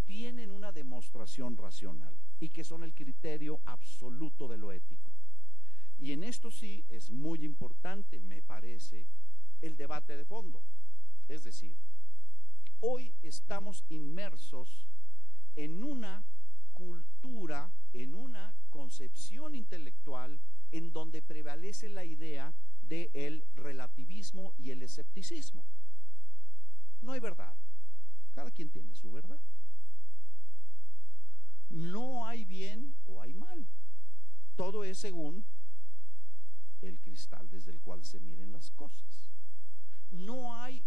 tienen una demostración racional y que son el criterio absoluto de lo ético. Y en esto sí es muy importante, me parece, el debate de fondo. Es decir, hoy estamos inmersos en una cultura, en una concepción intelectual en donde prevalece la idea del relativismo y el escepticismo. No hay verdad, cada quien tiene su verdad. No hay bien o hay mal, todo es según el cristal desde el cual se miren las cosas. No hay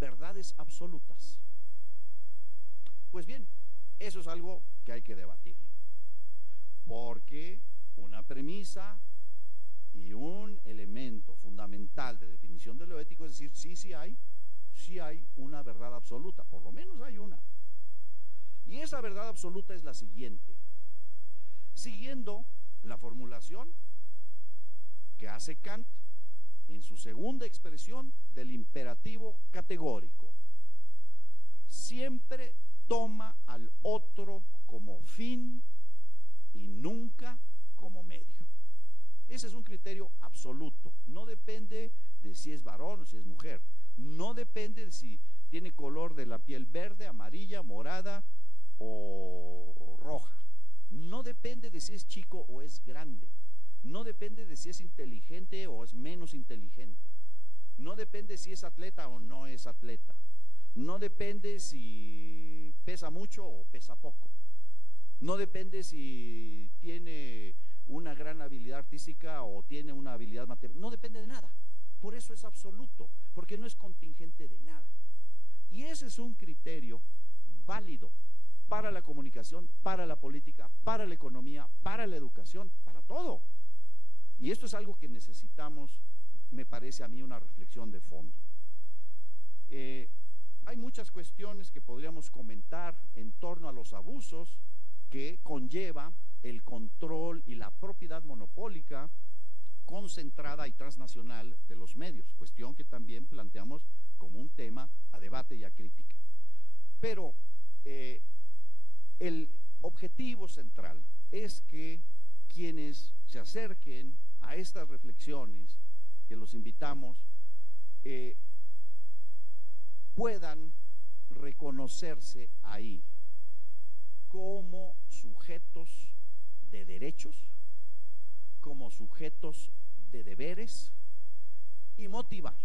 verdades absolutas. Pues bien, eso es algo que hay que debatir, porque una premisa y un elemento fundamental de definición de lo ético es decir, sí hay una verdad absoluta, por lo menos hay una. Y esa verdad absoluta es la siguiente: siguiendo la formulación que hace Kant en su segunda expresión del imperativo categórico, siempre toma al otro como fin y nunca como medio. Ese es un criterio absoluto, no depende de si es varón o si es mujer, no depende de si tiene color de la piel verde, amarilla, morada o roja, no depende de si es chico o es grande, no depende de si es inteligente o es menos inteligente, no depende si es atleta o no es atleta, no depende si pesa mucho o pesa poco, no depende si tiene una gran habilidad artística o tiene una habilidad matemática, no depende de nada. Por eso es absoluto, porque no es contingente de nada. Y ese es un criterio válido para la comunicación, para la política, para la economía, para la educación, para todo. Y esto es algo que necesitamos, me parece a mí, una reflexión de fondo. Hay muchas cuestiones que podríamos comentar en torno a los abusos que conlleva el control y la propiedad monopólica concentrada y transnacional de los medios, cuestión que también planteamos como un tema a debate y a crítica. Pero el objetivo central es que quienes se acerquen a estas reflexiones, que los invitamos, puedan reconocerse ahí como sujetos de derechos, como sujetos de deberes y motivar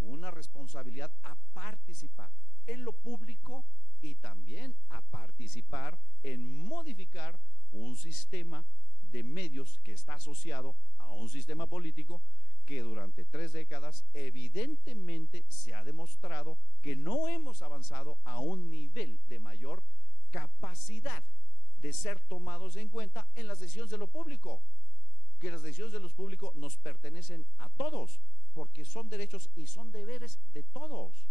una responsabilidad a participar en lo público y también a participar en modificar un sistema de medios que está asociado a un sistema político que durante 3 décadas evidentemente se ha demostrado que no hemos avanzado a un nivel de mayor capacidad de ser tomados en cuenta en las decisiones de lo público, que las decisiones de lo público nos pertenecen a todos, porque son derechos y son deberes de todos.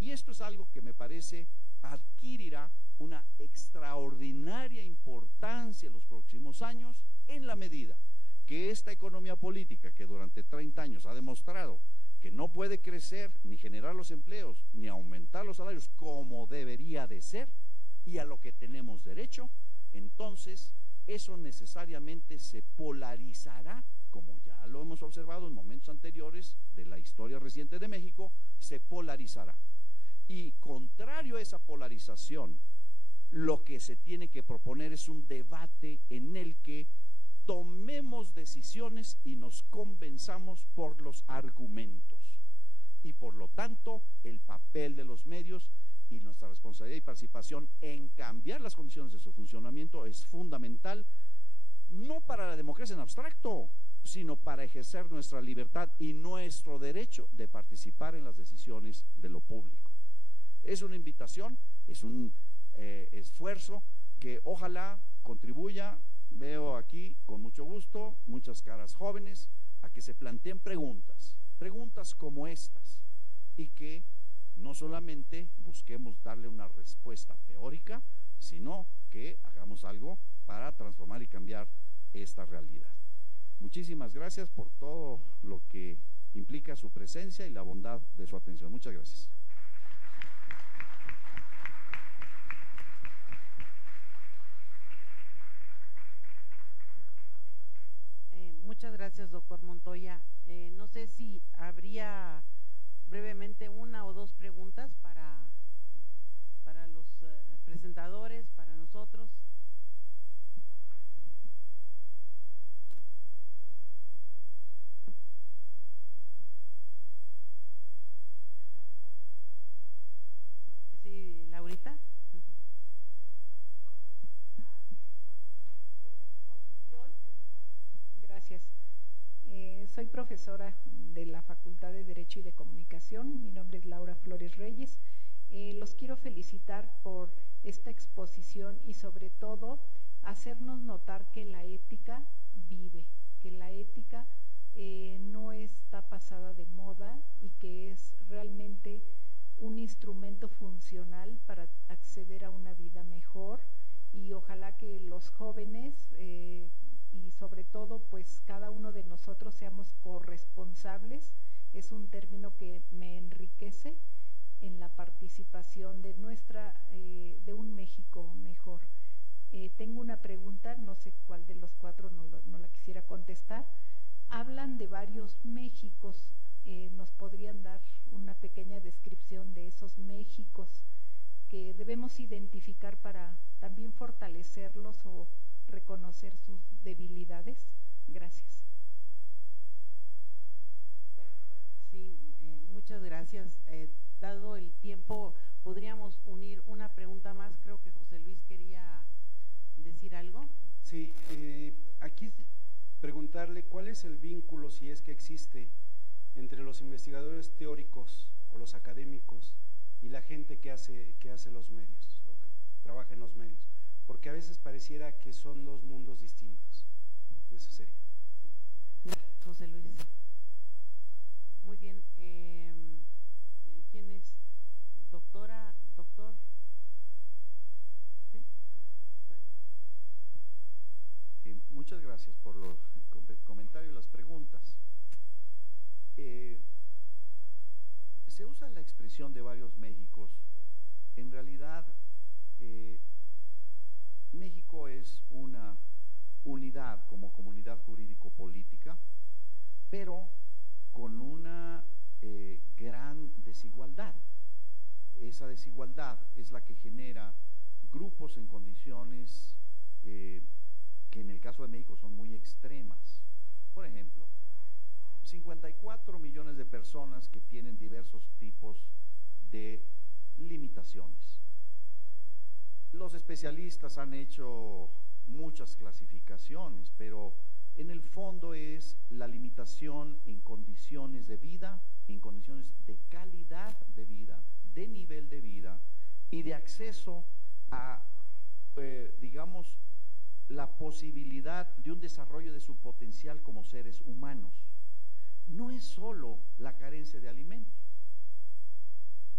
Y esto es algo que me parece adquirirá una extraordinaria importancia en los próximos años, en la medida que esta economía política, que durante 30 años ha demostrado que no puede crecer, ni generar los empleos, ni aumentar los salarios como debería de ser, y a lo que tenemos derecho, entonces eso necesariamente se polarizará, como ya lo hemos observado en momentos anteriores de la historia reciente de México, se polarizará. Y contrario a esa polarización, lo que se tiene que proponer es un debate en el que tomemos decisiones y nos convenzamos por los argumentos. Y por lo tanto, el papel de los medios y nuestra responsabilidad y participación en cambiar las condiciones de su funcionamiento es fundamental, no para la democracia en abstracto, sino para ejercer nuestra libertad y nuestro derecho de participar en las decisiones de lo público. Es una invitación, es un esfuerzo que ojalá contribuya. Veo aquí con mucho gusto muchas caras jóvenes a que se planteen preguntas como estas, y que no solamente busquemos darle una respuesta teórica, sino que hagamos algo para transformar y cambiar esta realidad. Muchísimas gracias por todo lo que implica su presencia y la bondad de su atención. Muchas gracias. Muchas gracias, doctor Montoya. No sé si habría brevemente una o dos preguntas para los presentadores, para nosotros. Sí, Laurita. Gracias. Soy profesora de la Facultad de Derecho y de Comunicación. Mi nombre es Laura Flores Reyes. Los quiero felicitar por esta exposición y sobre todo hacernos notar que la ética vive, que la ética no está pasada de moda y que es realmente un instrumento funcional para acceder a una vida mejor, y ojalá que los jóvenes y sobre todo pues cada uno de nosotros seamos corresponsables. Es un término que me enriquece en la participación de de un México mejor. Tengo una pregunta, no sé cuál de los cuatro no la quisiera contestar. Hablan de varios Méxicos, ¿nos podrían dar una pequeña descripción de esos Méxicos que debemos identificar para también fortalecerlos o reconocer sus debilidades? Gracias. Sí, muchas gracias. Dado el tiempo, podríamos unir una pregunta más. Creo que José Luis quería decir algo. Sí, aquí preguntarle cuál es el vínculo, si es que existe, entre los investigadores teóricos o los académicos y la gente que hace los medios, o que trabaja en los medios, porque a veces pareciera que son dos mundos distintos. Eso sería. Gracias, José Luis. Muy bien. ¿Quién es? Doctora, doctor. ¿Sí? Sí, muchas gracias por los comentarios y las preguntas. Se usa la expresión de varios Méxicos. En realidad, México es una unidad como comunidad jurídico-política, pero con una gran desigualdad. Esa desigualdad es la que genera grupos en condiciones que en el caso de México son muy extremas. Por ejemplo, 54 millones de personas que tienen diversos tipos de limitaciones. Los especialistas han hecho muchas clasificaciones, pero En el fondo es la limitación en condiciones de vida, en condiciones de calidad de vida, de nivel de vida y de acceso a, digamos, la posibilidad de un desarrollo de su potencial como seres humanos. No es solo la carencia de alimentos.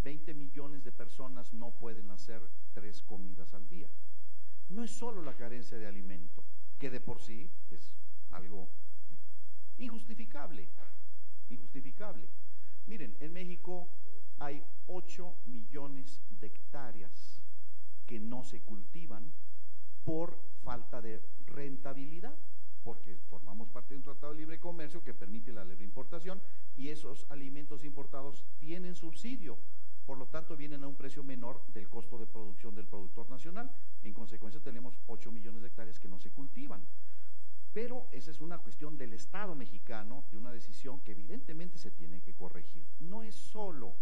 20 millones de personas no pueden hacer 3 comidas al día. No es solo la carencia de alimento, que de por sí es algo injustificable, injustificable. Miren, en México hay 8 millones de hectáreas que no se cultivan por falta de rentabilidad, porque formamos parte de un tratado de libre comercio que permite la libre importación y esos alimentos importados tienen subsidio, por lo tanto vienen a un precio menor del costo de producción del productor nacional. En consecuencia tenemos 8 millones de hectáreas que no se cultivan. Pero esa es una cuestión del Estado mexicano y una decisión que evidentemente se tiene que corregir. No es solo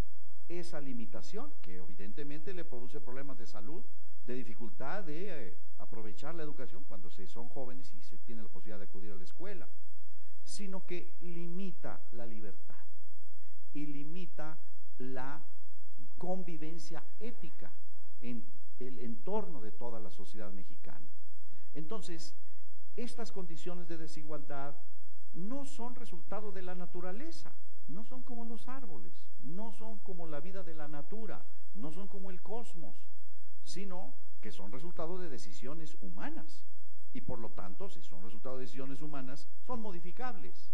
esa limitación, que evidentemente le produce problemas de salud, de dificultad de aprovechar la educación cuando se son jóvenes y se tiene la posibilidad de acudir a la escuela, sino que limita la libertad y limita la convivencia ética en el entorno de toda la sociedad mexicana. Entonces, estas condiciones de desigualdad no son resultado de la naturaleza, no son como los árboles, no son como la vida de la natura, no son como el cosmos, sino que son resultado de decisiones humanas y por lo tanto, si son resultado de decisiones humanas, son modificables.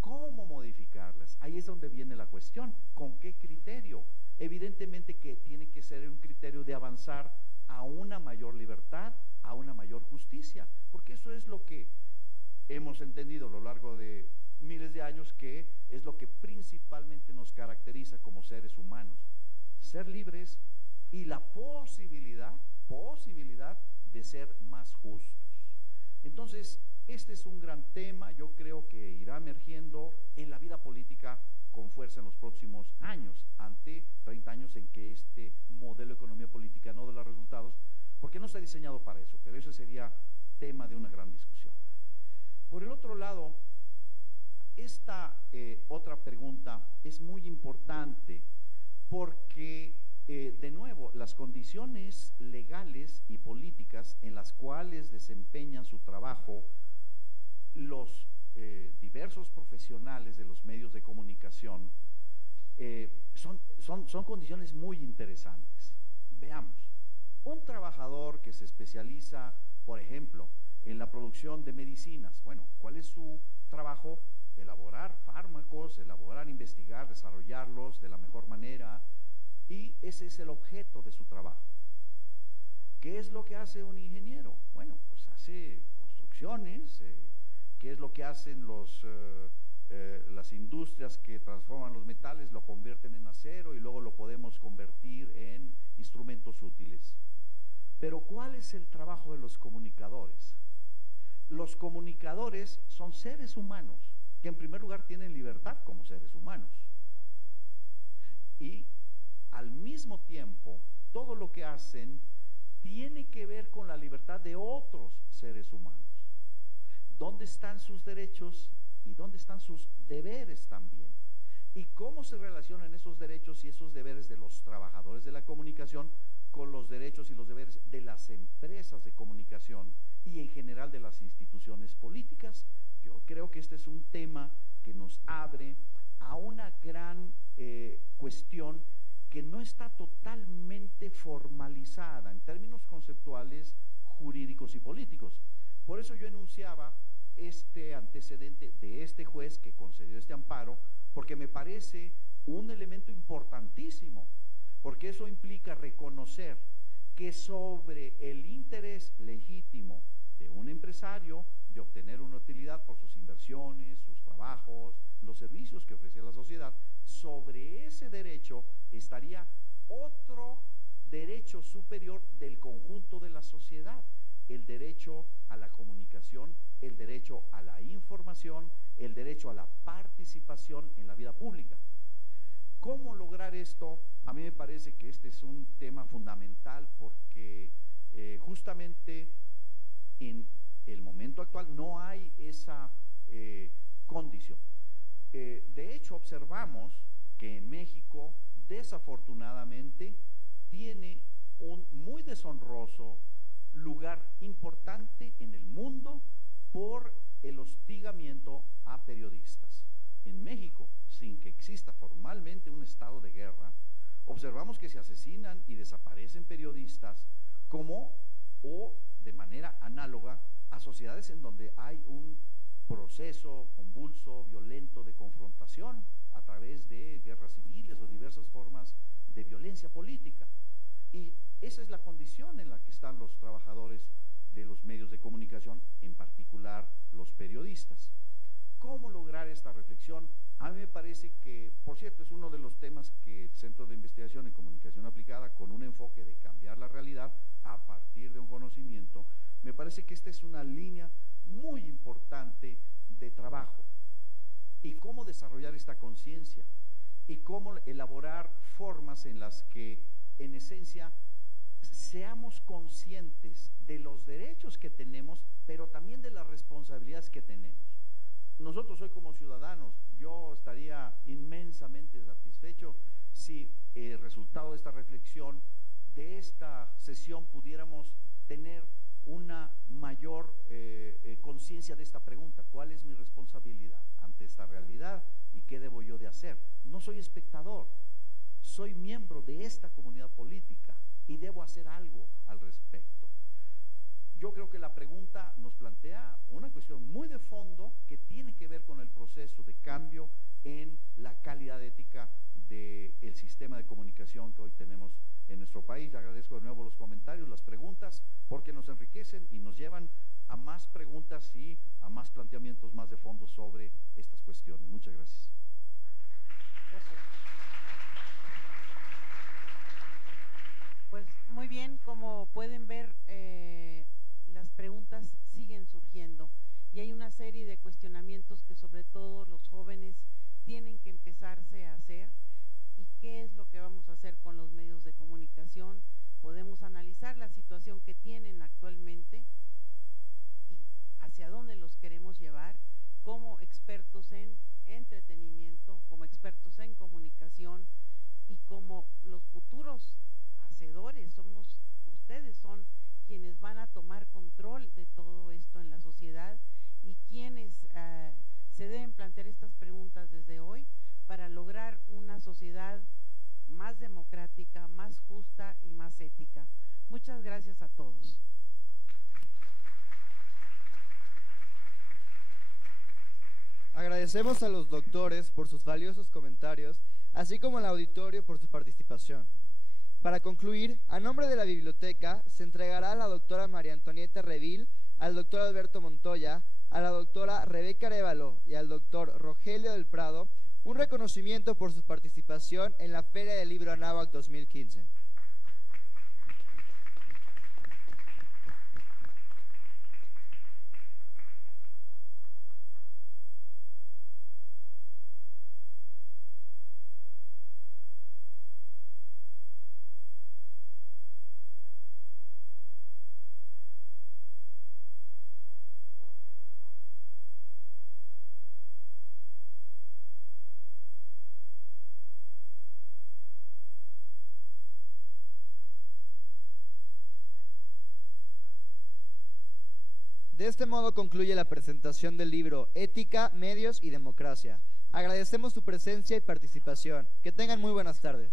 ¿Cómo modificarlas? Ahí es donde viene la cuestión. ¿Con qué criterio? Evidentemente que tiene que ser un criterio de avanzar a una mayor libertad, a una mayor justicia, porque eso es lo que hemos entendido a lo largo de miles de años, que es lo que principalmente nos caracteriza como seres humanos: ser libres y la posibilidad de ser más justos. Entonces, este es un gran tema, yo creo que irá emergiendo en la vida política con fuerza en los próximos años, ante 30 años en que este modelo de economía política no da los resultados, porque no está diseñado para eso, pero eso sería tema de una gran discusión. Por el otro lado, esta otra pregunta es muy importante porque, de nuevo, las condiciones legales y políticas en las cuales desempeñan su trabajo los diversos profesionales de los medios de comunicación son condiciones muy interesantes. Veamos, un trabajador que se especializa, por ejemplo, en la producción de medicinas, bueno, ¿cuál es su trabajo? Elaborar fármacos, investigar, desarrollarlos de la mejor manera, y ese es el objeto de su trabajo. ¿Qué es lo que hace un ingeniero? Bueno, pues hace construcciones. ¿Qué es lo que hacen las industrias que transforman los metales? Lo convierten en acero y luego lo podemos convertir en instrumentos útiles. Pero ¿cuál es el trabajo de los comunicadores? Los comunicadores son seres humanos que en primer lugar tienen libertad como seres humanos y al mismo tiempo todo lo que hacen tiene que ver con la libertad de otros seres humanos. ¿Dónde están sus derechos y dónde están sus deberes también? ¿Y cómo se relacionan esos derechos y esos deberes de los trabajadores de la comunicación con los derechos y los deberes de las empresas de comunicación y en general de las instituciones políticas? Yo creo que este es un tema que nos abre a una gran cuestión que no está totalmente formalizada en términos conceptuales, jurídicos y políticos. Por eso yo enunciaba este antecedente de este juez que concedió este amparo, porque me parece un elemento importantísimo, porque eso implica reconocer que sobre el interés legítimo de un empresario de obtener una utilidad por sus inversiones, sus trabajos, los servicios que ofrece a la sociedad, sobre ese derecho estaría otro derecho superior del conjunto de la sociedad: el derecho a la comunicación, el derecho a la información, el derecho a la participación en la vida pública. ¿Cómo lograr esto? A mí me parece que este es un tema fundamental porque justamente en el momento actual no hay esa condición. De hecho, observamos que en México, desafortunadamente, tiene un muy deshonroso lugar importante en el mundo por el hostigamiento a periodistas. En México, sin que exista formalmente un estado de guerra, observamos que se asesinan y desaparecen periodistas como o de manera análoga a sociedades en donde hay un proceso convulso, violento de confrontación a través de guerras civiles o diversas formas de violencia política. Y esa es la condición en la que están los trabajadores de los medios de comunicación, en particular los periodistas. ¿Cómo lograr esta reflexión? A mí me parece que, por cierto, es uno de los temas que el Centro de Investigación en Comunicación Aplicada, con un enfoque de cambiar la realidad a partir de un conocimiento, me parece que esta es una línea muy importante de trabajo. Y cómo desarrollar esta conciencia y cómo elaborar formas en las que, en esencia, seamos conscientes de los derechos que tenemos, pero también de las responsabilidades que tenemos. Nosotros hoy como ciudadanos, yo estaría inmensamente satisfecho si el resultado de esta reflexión, de esta sesión, pudiéramos tener una mayor conciencia de esta pregunta: ¿cuál es mi responsabilidad ante esta realidad y qué debo yo de hacer? No soy espectador, soy miembro de esta comunidad política y debo hacer algo al respecto. Yo creo que la pregunta nos plantea una cuestión muy de fondo que tiene que ver con el proceso de cambio en la calidad ética del sistema de comunicación que hoy tenemos en nuestro país. Agradezco de nuevo los comentarios, las preguntas, porque nos enriquecen y nos llevan a más preguntas y a más planteamientos más de fondo sobre estas cuestiones. Muchas gracias. Pues muy bien, como pueden ver, las preguntas siguen surgiendo y hay una serie de cuestionamientos que sobre todo los jóvenes tienen que empezarse a hacer. ¿Y qué es lo que vamos a hacer con los medios de comunicación? Podemos analizar la situación que tienen actualmente y hacia dónde los queremos llevar como expertos en entretenimiento, como expertos en comunicación y como los futuros hacedores. Ustedes son quienes van a tomar control de todo esto en la sociedad y quienes se deben plantear estas preguntas desde hoy para lograr una sociedad más democrática, más justa y más ética. Muchas gracias a todos. Agradecemos a los doctores por sus valiosos comentarios, así como al auditorio por su participación. Para concluir, a nombre de la biblioteca, se entregará a la doctora María Antonieta Revil, al doctor Alberto Montoya, a la doctora Rebeca Arévalo y al doctor Rogelio del Prado un reconocimiento por su participación en la Feria del Libro Anáhuac 2015. De este modo concluye la presentación del libro Ética, Medios y Democracia. Agradecemos su presencia y participación. Que tengan muy buenas tardes.